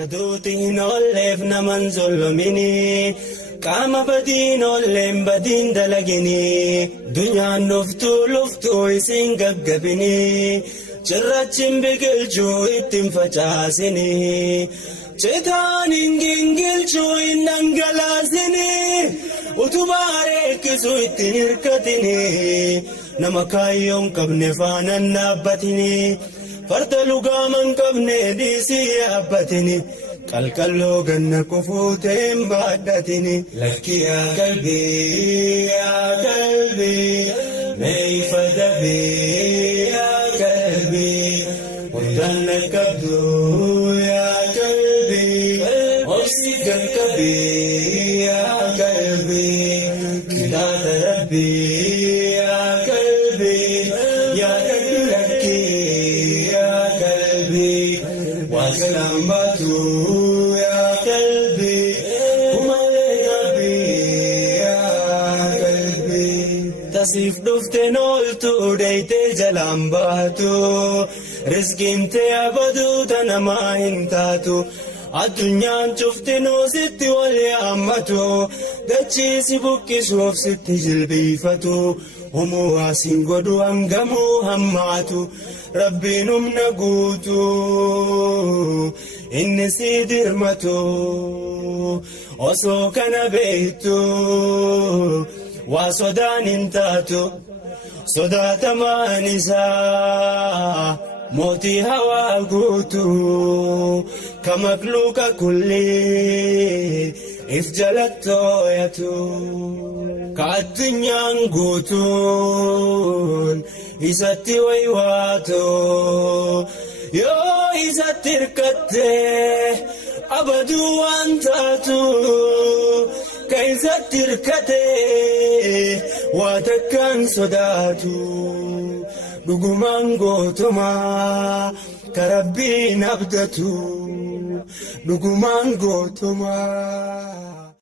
Kaduutiin olleef naman zolomini qaama badiin olleen badiin dalagini dunyaan luftuu isin gaggabini cirrachiin biqilchuu ittiin facaasini ceetaanin gingilchuu hin dhangalaasini utubaa reekkisuu ittiin hirkatini nama kaayyoon qabne faanaan dhaabbatini farda lugaaman qabne dhiisii yaabbatini qalqalloo ganna kufuuteen baadhatini lakki yaa qalbii meeyfa dabii yaa qalbii hundaan nalqabdu yaa qalbii obsi gaqqabii yaa qalbii kitaaba rabbii yaa qalbii yaa qalbii lakki yaa qalbii waasalaan baatu yaa qalbii kumalee qalbii yaa qalbii tasiif dhufte nooltu deeytee jalaan baatu rizqiin tee abaduu tanamaa hin taatu addunyaan cuftinuu sitti wal yaammatu dachiisi buqqisuuf sitti jilbiifatu homuu haasin godhu hangamuu hammaatu rabbiin humna guutu inni si dirmatu osoo kana beektu waa sodaan hin taatu sodaatamaan isaa mootii hawaa guutu ka makluuqa kulli if jalattooyatu ka addunyaan guutuun isatti waywaatu yoo isatti hirkatte abaduu waan taatu ka isatti hirkate waa takkaan sodaatu dhugumaan gootumaa ka rabbiin abdatu dhugumaan gootumaa.